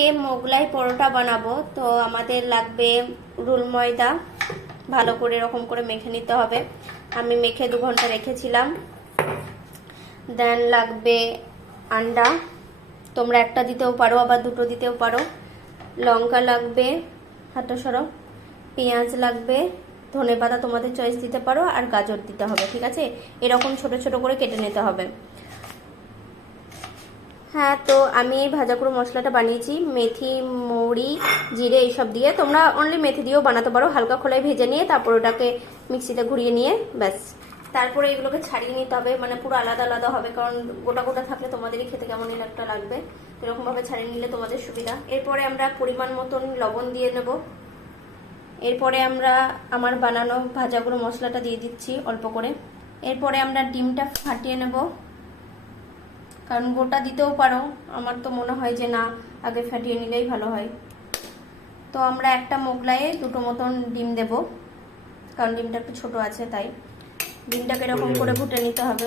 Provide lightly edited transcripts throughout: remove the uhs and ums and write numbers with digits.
আজকে মোগলাই পরোটা বানাবো, তো আমাদের লাগবে রুল ময়দা, ভালো করে এরকম করে মেখে নিতে হবে। আমি মেখে 2 ঘন্টা রেখেছিলাম। দেন লাগবে আন্ডা, তোমরা একটা দিতেও পারো আবার 2টো দিতেও পারো। লঙ্কা লাগবে, হাঁটা সরো। পেঁয়াজ লাগবে, ধনেপাতা তোমাদের চয়েস দিতে পারো, আর গাজর দিতে হবে। ঠিক আছে, এরকম ছোট ছোট করে কেটে নিতে হবে। হ্যাঁ, তো আমি এই ভাজা গুঁড়ো মশলাটা বানিয়েছি মেথি, মৌরি, জিরে এইসব দিয়ে। তোমরা অনলি মেথি দিয়েও বানাতে পারো। হালকা খোলায় ভেজে নিয়ে তারপর ওটাকে মিক্সিতে ঘুরিয়ে নিয়ে ব্যাস। তারপরে এগুলোকে ছাড়িয়ে নিতে হবে, মানে পুরো আলাদা আলাদা হবে, কারণ গোটা গোটা থাকলে তোমাদেরই খেতে কেমন একটা লাগবে। এরকম ভাবে ছাড়িয়ে নিলে তোমাদের সুবিধা। এরপরে আমরা পরিমাণ মতন লবণ দিয়ে নেব। এরপরে আমরা আমার বানানো ভাজা গুঁড়ো মশলাটা দিয়ে দিচ্ছি অল্প করে। এরপরে আমরা ডিমটা ফাটিয়ে নেব, কারণ গোটা দিতেও পারো, আমার তো মনে হয় যে না, আগে ফাটিয়ে নিলেই ভালো হয়। তো আমরা একটা মোগলাইয়ে 2টো মতন ডিম দেব, কারণ ডিমটা একটু ছোট আছে তাই। ডিমটাকে এরকম করে ফুটে নিতে হবে।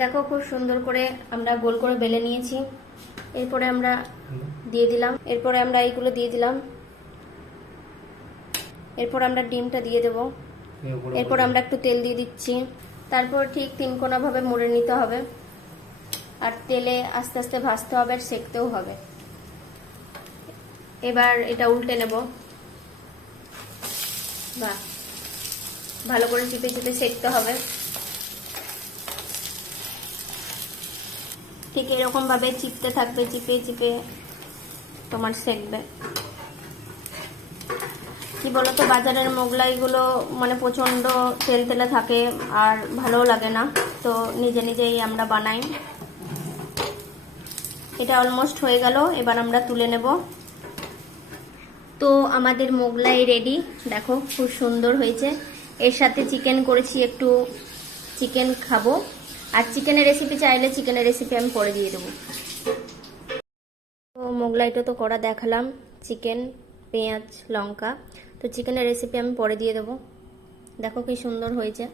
দেখো খুব সুন্দর করে আমরা গোল করে বেলে নিয়েছি। এরপরে আমরা দিয়ে দিলাম, এরপরে আমরা এইগুলো দিয়ে দিলাম। এরপর আমরা ডিমটা দিয়ে দেব। এরপর আমরা একটু তেল দিয়ে দিচ্ছি। তারপর ঠিক 3 কোনা ভাবে মুড়ে নিতে হবে, আর তেলে আস্তে আস্তে ভাজতে হবে আর সেকতেও হবে। এবার এটা উল্টে নেব। বাহ, ভালো করে চিপে চিপে সেকতে হবে। ঠিক এরকম ভাবে চিপতে থাকবে, চিপে চিপে তোমার সেকবে। কি বলতো, বাজারের মোগলাইগুলো মানে প্রচন্ড তেল তেলে থাকে আর ভালোও লাগে না, তো নিজে নিজেই আমরা বানাই। এটা অলমোস্ট হয়ে গেল, এবার আমরা তুলে নেব। তো আমাদের মোগলাই রেডি, দেখো খুব সুন্দর হয়েছে। এর সাথে চিকেন করেছি, একটু চিকেন খাবো। আর চিকেনের রেসিপি চাইলে চিকেনের রেসিপি আমি পরে দিয়ে দেবো। তো মোগলাইটা তো করা দেখালাম, চিকেন, পেঁয়াজ, লঙ্কা। তো চিকেনের রেসিপি আমি পরে দিয়ে দেবো। দেখো কি সুন্দর হয়েছে।